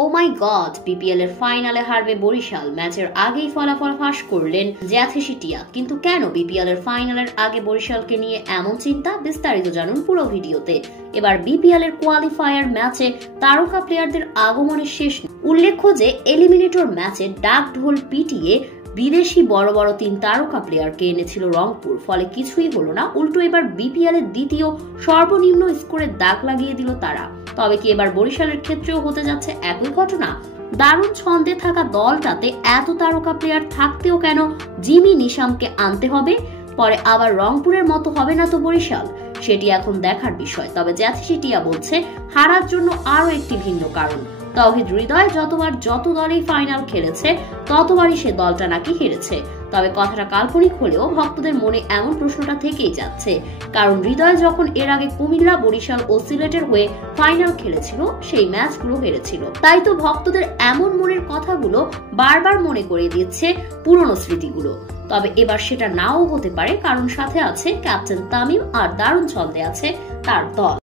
ও মাই god, BPL এর ফাইনালে হারবে বরিশাল। ম্যাচের আগেই ফলাফল ফাঁস করলেন জ্যাথেশি টিয়া। কিন্তু কেন বিপিএল এর ফাইনালের আগে বরিশালকে নিয়ে এমন চিন্তা? বিস্তারিত জানুন পুরো ভিডিওতে। এবার বিপিএল এর কোয়ালিফায়ার ম্যাচে তারকা প্লেয়ারদের আগমনের শেষ। উল্লেখ্য যে এলিমিনেটর ম্যাচে ডাক ঢোল পিটিয়ে বিদেশি বড় বড় 3 তারকা প্লেয়ারকে এনেছিল রংপুর, ফলে কিছুই হলো না। উল্টো এবার বিপিএল এর দ্বিতীয় সর্বনিম্ন স্কোরে দাগ লাগিয়ে দিল তারা। তবে কি এবার বরিশালের ক্ষেত্রেও হতে যাচ্ছে একই ঘটনা? দারুণ ছন্দে থাকা দলটাতে এত তারকা প্লেয়ার থাকতেও কেন জিমি নিশামকে আনতে হবে? পরে আবার রংপুরের মতো হবে না তো বরিশাল? সেটি এখন দেখার বিষয়। তবে জ্যাথেশি টিয়া বলছে হারার জন্য আরো একটি ভিন্ন কারণ। তাওহিদ হৃদয় যতবার যত দলেই ফাইনাল খেলেছে ততবারই সে দলটা নাকি হেরেছে। তবে কথাটা কাল্পনিক হলেও ভক্তদের মনে এমন প্রশ্নটা থেকেই যাচ্ছে, কারণ হৃদয় যখন এর আগে কুমিল্লা, বরিশাল ও সিলেটের হয়ে ফাইনাল খেলেছিল সেই ম্যাচগুলো হেরেছিল। তাই তো ভক্তদের এমন মনের কথাগুলো বারবার মনে করিয়ে দিচ্ছে পুরনো স্মৃতিগুলো। তবে এবার সেটা নাও হতে পারে, কারণ সাথে আছে ক্যাপ্টেন তামিম আর দারুণ ছন্দে আছে তার দল।